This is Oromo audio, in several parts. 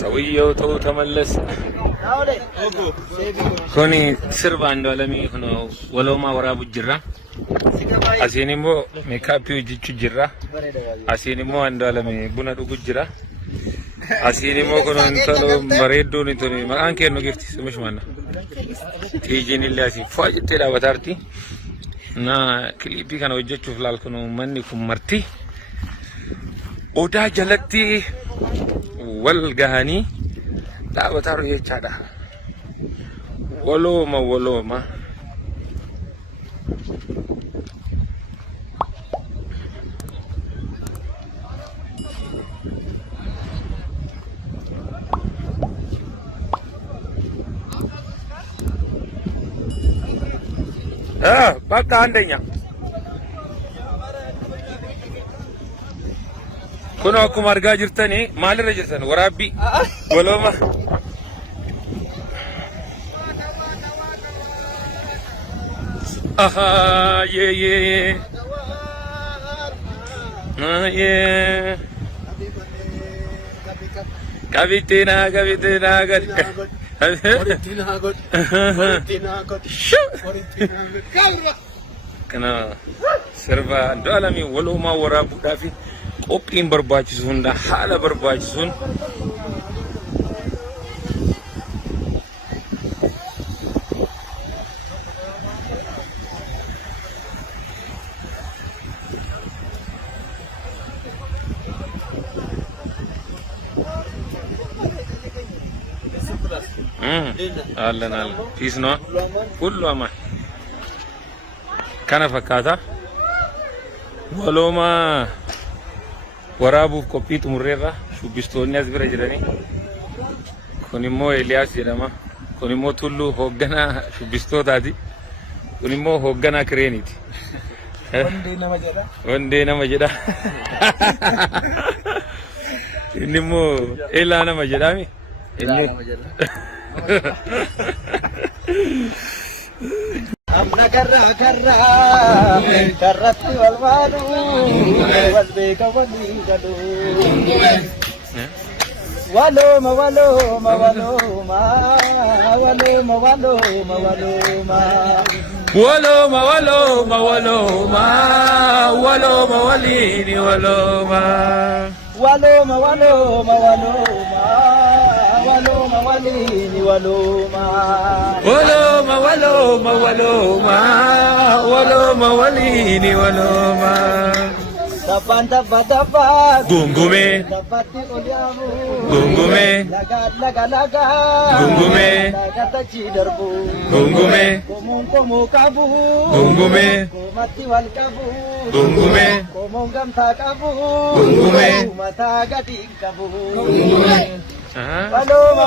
ሰውየው ተው ተመለስ። ኮኒ ስርባ እንደለሚ ሆኖ ወሎማ ወራቡ ጅራ አሲኒሞ ሜካፒው ጅቹ ጅራ አሲኒሞ እንደለሚ ቡና ዱጉ ጅራ አሲኒሞ ኮኖ እንተሎ መሬዶ ንቶኒ ማንኬ ነው ጊፍት ስምሽ ማና ቲጂኒ ላሲ ፋጅቴ ዳባታርቲ እና ክሊፒ ከነ ወጀቹ ፍላልኩ ነው ማን ኩመርቲ ኦዳ ጀለቲ ወልጋኒ ዳባታሩ የቻዳ ወሎማ በቃ አንደኛ ኩኖ አኩማ አርጋ ጅርተኒ ማልረ ጅርተን ወራቢ ወሎማ አሃ የ ከቢቴና kana sirba dalami waloma warabu dafi qopin barbaachisun da hala barbaachisun allan peace no kullu ama kana fakata waloma warabu kopit murrega shubistoni azbira jirani konimo elias jedama konimo tullu hoggana shubistotati konimo hoggana kreniti wonde nama jeda innimo ela nama jedami inni amna karra karratti walwalu walbeka wali gadu waloma walini waloma walini waloma walini waloma Tapa gungume tapati oliamu gungume laga gungume katachi darbu gungume komu kabu gungume komati wal kabu gungume komongam ta kabu gungume mata gadi kabu gungume waloma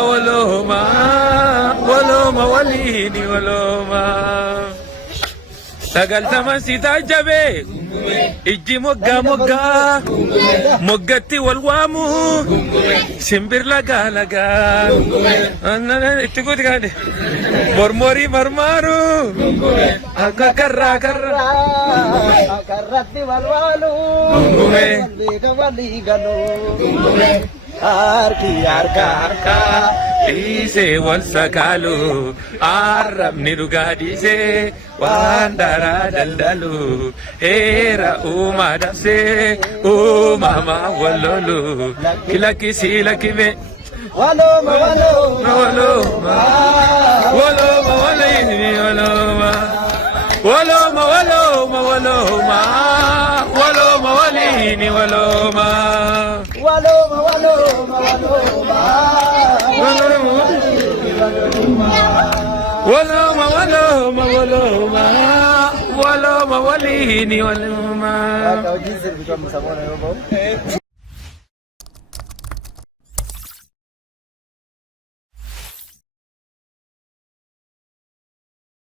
walini waloma walini waloma sagal taman sita jabe ijji mogga moggatti walwamu simbir laga itti guuti kaade mormori marmaru akka karra karratti walwalu wali ganu harka ise wal sakalu arabni rugadise wandara daldalu era uma dase mama walolu kilakisi lakibe waloma walini waloma walini waloma walini waloma